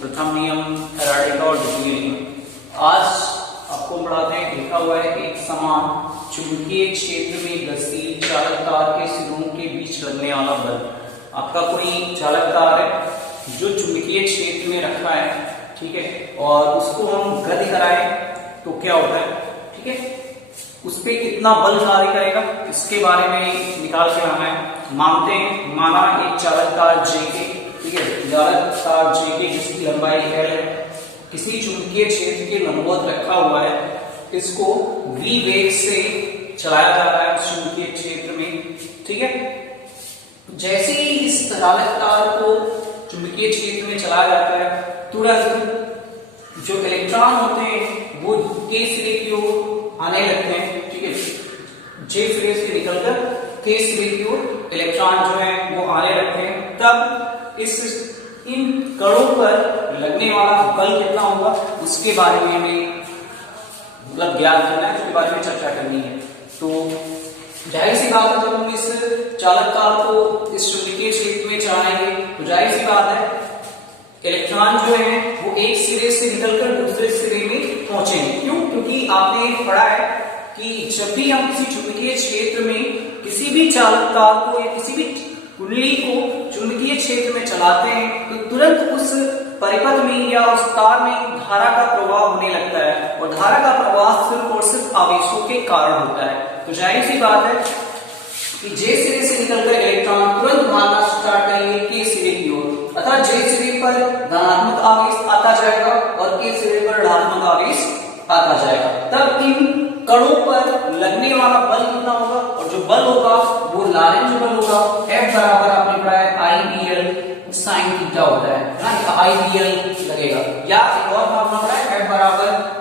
प्रथम नियम, फैराडे का और द्वितीय नियम। आज आपको पढ़ाते हैं, लिखा हुआ है एक समान चुंबकीय क्षेत्र में गतिशील चालक तार के सिरों के बीच लगने वाला बल। आपका कोई चालक तार है जो चुंबकीय क्षेत्र में रखा है, ठीक है, और उसको हम गति कराएं तो क्या होता है, ठीक है, उस पे कितना बल कार्य करेगा इसके बारे में निकाल के हमें मानते हैं। माना एक चालक तार जे के, ठीक है, चालक तार जे के जिसकी लंबाई L है, किसी चुंबकीय क्षेत्र के लंबवत रखा हुआ है, इसको v वेग से चलाया जाता है उस चुंबकीय क्षेत्र में, ठीक है। जैसे ही इस चालक तार को चुंबकीय क्षेत्र में चलाया जाता है, तुरंत जो इलेक्ट्रॉन होते हैं वो के सिरे की ओर आने लगते हैं, ठीक है, जे सिरे से निकलकर के सिरे की ओर इलेक्ट्रॉन जो है वो आने लगते हैं। तब इन कणों पर लगने वाला बल कितना होगा उसके बारे में हमें मतलब ज्ञात करना है, उसके बारे में चर्चा करनी है। तो जाहिर सी बात है, जब हम इस चालक तार को इस चुंबकीय क्षेत्र में चलाएंगे तो जाहिर सी बात है इलेक्ट्रॉन जो है वो एक सिरे से निकलकर दूसरे सिरे में पहुंचेंगे। क्यों? क्योंकि आपने पढ़ा है कि जब भी हम किसी चुंबकीय क्षेत्र में किसी भी चालक तार को या किसी भी कुंडली को चुंबकीय क्षेत्र में चलाते हैं तो तुरंत उस परिपथ में या उस तार में धारा का प्रवाह होने लगता है, और धारा का प्रवाह सिर्फ और सिर्फ आवेशों के कारण होता है। तो जाहिर सी बात है कि जे सिरे से निकलकर इलेक्ट्रॉन तुरंत भागना स्टार्ट करेंगे के सिरे की ओर, अतः जे सिरे पर धनात्मक आवेश आता जाएगा और के सिरे पर ऋणात्मक आवेश आता जाएगा। तब इन कणों पर लगने वाला बल कितना होगा, और जो बल होगा वो लॉरेंज बल होगा। F बराबर आपने पढ़ा है IBL sin थीटा होता है ना, IBL लगेगा। या एक और फॉर्मूला पढ़ा है F बराबर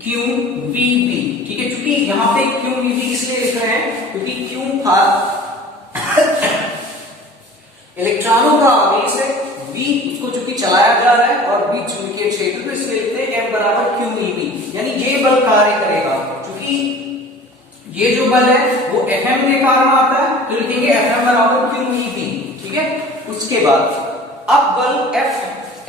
QVB, ठीक है, क्योंकि यहाँ पे QVB इसलिए लिख रहे हैं क्योंकि Q था इलेक्ट्रॉनों का आवेश है, V उसको चूंकि चलाया जा रहा है, और B चुंबकीय क्षेत्र, तो इसलिए लिखते हैं F बराबर QEB, यानी ये बल कार्य करेगा। क्योंकि ये जो बल है वो Fm के कारण आता है, तो लिखेंगे Fm बराबर QEB, ठीक है। उसके बाद अब बल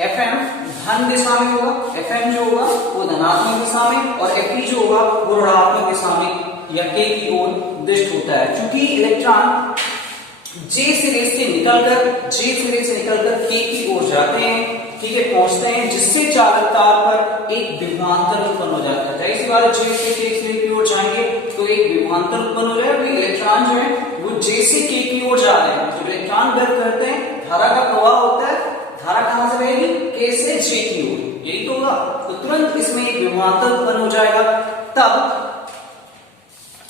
Fm धन दिशा में होगा, Fm जो होगा वो धनात्मक दिशा में, और Fe जो होगा वो ऋणात्मक दिशा में या K की ओर दिष्ट होता है। क्योंकि इलेक्ट्रॉन जे सिरे से निकलकर के की ओर जाते हैं, ठीक है, पहुंचते हैं, जिससे चालक तार पर एक विभवांतर उत्पन्न हो जाता है। जाहिर सी बात है, जे से के सिरे की ओर जाएंगे तो एक विभवांतर उत्पन्न हो जाएगा। इलेक्ट्रॉन जो है वो जे से के की ओर जा रहे हैं, जब इलेक्ट्रॉन गति करते हैं धारा का प्रवाह होता है, धारा कहां से बहेगी, के से जे की ओर, यही तो होगा। तो तुरंत इसमें एक विभवांतर उत्पन्न हो जाएगा। तब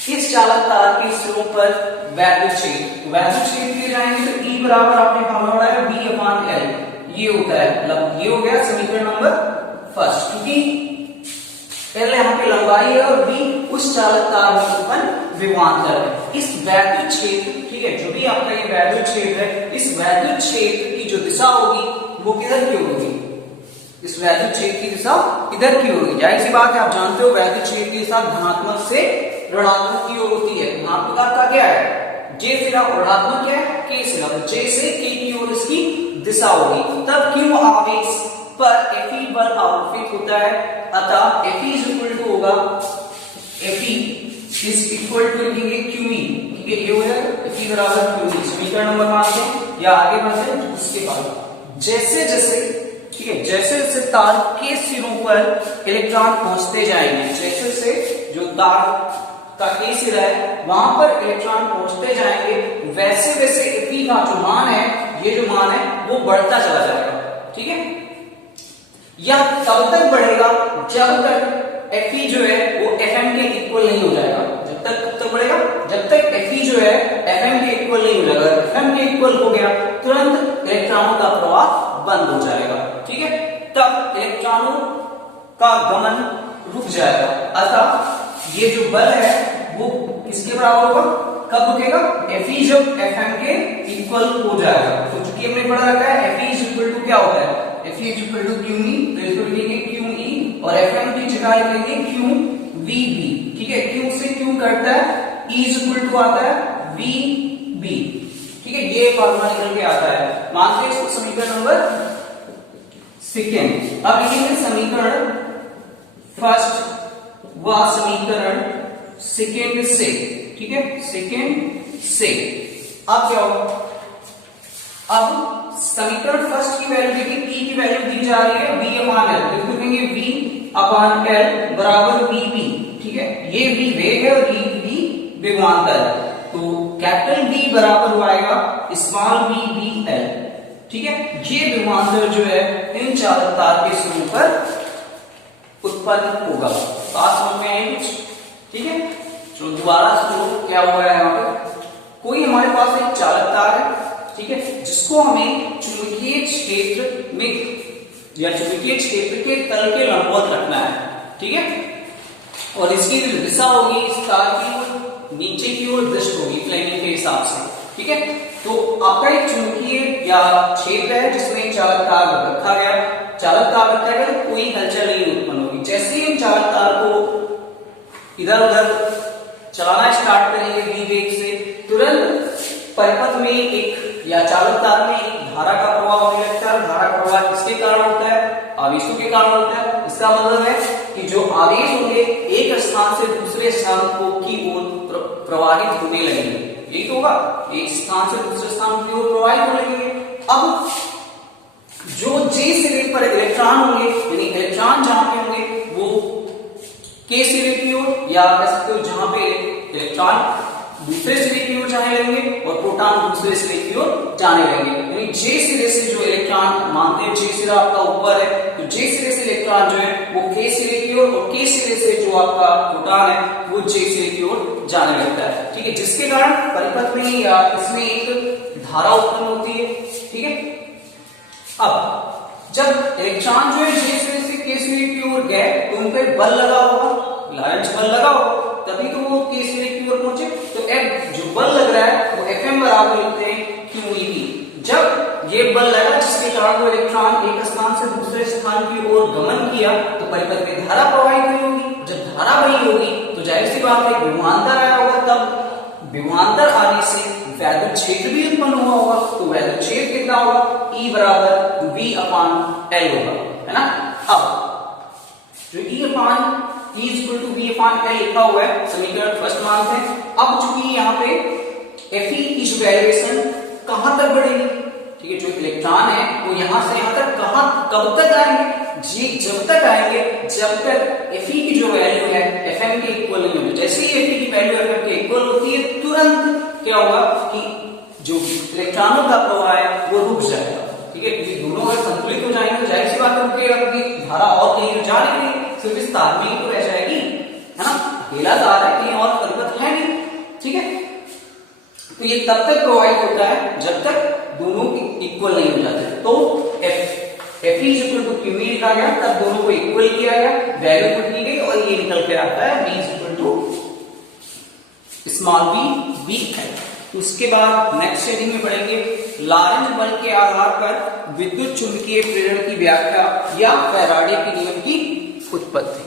इस चालक तार के सिरों पर वैद्युत क्षेत्र के जाएंगे तो E बराबर आपने फॉर्मूला पढ़ा है B अपॉन L, ये होता है, मतलब ये हो गया समीकरण नंबर फर्स्ट, क्योंकि L यहाँ पे लंबाई है और B उस चालक तार में उत्पन्न विभवांतर है। इस वैद्युत क्षेत्र, ठीक है, जो भी आपका ये वैद्युत क्षेत्र है, इस वैद्युत क्षेत्र की जो दिशा होगी वो किधर की होगी, इस वैद्युत क्षेत्र की दिशा इधर की होगी। जाहिर सी बात है, आप जानते हो वैद्युत क्षेत्र की दिशा धनात्मक से ऋणात्मक की ओर होती है। धनात्मक आपका क्या है, जे सिरा, ऋणात्मक क्या है, के सिरा, जे से के की ओर इसकी दिशा होगी। तब Q आवेश पर Fe बल आरोपित होता है, अतः Fe इज इक्वल टू होगा, Fe इज इक्वल टू लिखेंगे QE, ठीक है, ये हो जाएगा Fe बराबर QE, समीकरण नंबर 5 या आगे बढ़ते हैं। उसके बाद जैसे जैसे, ठीक है, जैसे जैसे तार के सिरों पर इलेक्ट्रॉन पहुंचते जाएंगे, जैसे जैसे जो तार का के सिरा है वहां पर इलेक्ट्रॉन पहुंचते जाएंगे, वैसे वैसे Fe का जो मान है, ये जो मान है वो बढ़ता चला जाएगा, ठीक है। यह तब तक बढ़ेगा जब तक Fe जो है वो Fm के इक्वल नहीं हो जाएगा। जब तक कब तक बढ़ेगा, जब तक Fe जो है Fm के इक्वल नहीं हो जाएगा। Fm के इक्वल हो गया तुरंत इलेक्ट्रॉनों का प्रवाह बंद हो जाएगा, ठीक है। तब इलेक्ट्रॉनों का गमन रुक जाएगा, अतः ये जो बल है वो किसके बराबर होगा, कब रुकेगा, Fe जब Fm के इक्वल हो जाएगा। तो चूंकि हमने पढ़ा रखा है Fe इज इक्वल टू क्या होता है, Fe is equal to QE, तो इसको लिखेंगे QE और Fm की जगह लिखेंगे QVB, ठीक है। Q से Q कटता है, E इज इक्वल टू आता है VB, ठीक है, ये फॉर्मूला निकल के आता है। मानते हैं इसको समीकरण नंबर सेकेंड। अब लिखेंगे समीकरण फर्स्ट व समीकरण सेकेंड से, ठीक है, सेकेंड से। अब क्या होगा, अब समीकरण फर्स्ट की वैल्यू देखिए, P की वैल्यू दी जा रही है V अपान L, तो लिखेंगे V अपान L बराबर VB, ठीक है, ये V वेग है और ये V विभवांतर है, तो कैपिटल V बराबर हो आएगा स्मॉल v B L, ठीक है। ये विभवांतर जो है इन चालक तार के समूह पर उत्पन्न होगा। बात समझ में आई कुछ, ठीक है। तो दोबारा से क्या हुआ है, यहाँ पे कोई हमारे पास एक चालक तार है, ठीक है, जिसको हमें चुंबकीय क्षेत्र में या चुंबकीय क्षेत्र के तल के लंबवत रखना है, ठीक है, और इसकी जो दिशा होगी इस तार की नीचे की ओर दृष्ट होगी फ्लेमिंग के हिसाब से, ठीक है। तो आपका एक चुंबकीय या क्षेत्र है जिसमें चालक तार रखा गया, चालक तार रखा गया तो कोई हलचल नहीं उत्पन्न होगी। जैसे ही हम चालक तार को इधर उधर चलाना स्टार्ट करेंगे v वेग से, तुरंत परिपथ में एक या चालक तार में एक धारा का प्रवाह होने लगता है। धारा का प्रवाह किसके कारण होता है, आवेशों के कारण होता है। इसका मतलब है कि जो आवेश होंगे एक स्थान से दूसरे स्थान की ओर प्रवाहित होने लगेंगे, यही तो होगा, एक स्थान से दूसरे स्थान की ओर प्रवाहित होने लगेंगे। अब जो J सिरे पर इलेक्ट्रॉन होंगे, यानी इलेक्ट्रॉन जहां पे होंगे वो K सिरे की ओर, या कह सकते हो जहां पे इलेक्ट्रॉन दूसरे सिरे की ओर जाने लगेंगे और प्रोटॉन दूसरे सिरे की ओर जाने लगेंगे। यानी J सिरे से जो इलेक्ट्रॉन, मानते हैं J सिरा आपका ऊपर है, तो J सिरे से इलेक्ट्रॉन जो है वो K सिरे की ओर, और K सिरे से जो आपका प्रोटॉन है वो J सिरे की ओर जाने लगता है, ठीक है, जिसके कारण परिपथ में या इसमें एक धारा उत्पन्न होती है, ठीक है। अब जब इलेक्ट्रॉन जो है J सिरे से K सिरे की ओर गए तो उन पर बल लगा होगा, लारेंज बल लगा होगा, तभी तो वो K सिरे की ओर पहुंचे। तो F जो बल लग रहा है वो Fm बराबर लिखते हैं QEB। जब ये बल लगा जिसके कारण वो इलेक्ट्रॉन एक स्थान से दूसरे स्थान की ओर गमन किया तो परिपथ में धारा प्रवाहित हुई होगी। जब धारा बही होगी तो जाहिर सी बात है विभवांतर आया होगा, तब विभवांतर आने से वैद्युत क्षेत्र भी उत्पन्न हुआ होगा, तो वैद्युत क्षेत्र कितना होगा, E बराबर V अपान L होगा, है ना। अब जो E upon E equal to V upon L लिखा हुआ है समीकरण फर्स्ट मानते हैं। अब चूंकि यहाँ पे Fe की जो वैल्यूएशन कहां तक बढ़ेगी, ठीक है, जो इलेक्ट्रॉन है वो यहां से यहां तक कहां कब तक आएंगे, जी जब तक आएंगे जब तक Fe की जो वैल्यू है Fm के इक्वल नहीं होगी। जैसे ही Fe की वैल्यू Fm के इक्वल होती है तुरंत क्या होगा कि जो इलेक्ट्रॉनों का प्रवाह है वो रुक जाएगा, ठीक है, क्योंकि दोनों अगर संतुलित हो जाएंगे तो जाहिर सी बात है रुकेगा, क्योंकि धारा और कहीं तो जा नहीं रही, सिर्फ इस तार में ही तो रह जाएगी, है ना, अकेला तार है, कहीं और परिपथ है नहीं, ठीक है। तो ये तब तक प्रोवाइड होता है जब तक दोनों इक्वल नहीं हो जाते। तो Fe इक्वल टू QE लिखा गया, तब दोनों को इक्वल किया गया, वैल्यू पुट की गई और ये निकल के आता है V equal to small v है। उसके बाद नेक्स्ट हेडिंग में पढ़ेंगे लॉरेंज बल के आधार पर विद्युत चुंबकीय प्रेरण की व्याख्या या फैराडे के नियम की उत्पत्ति।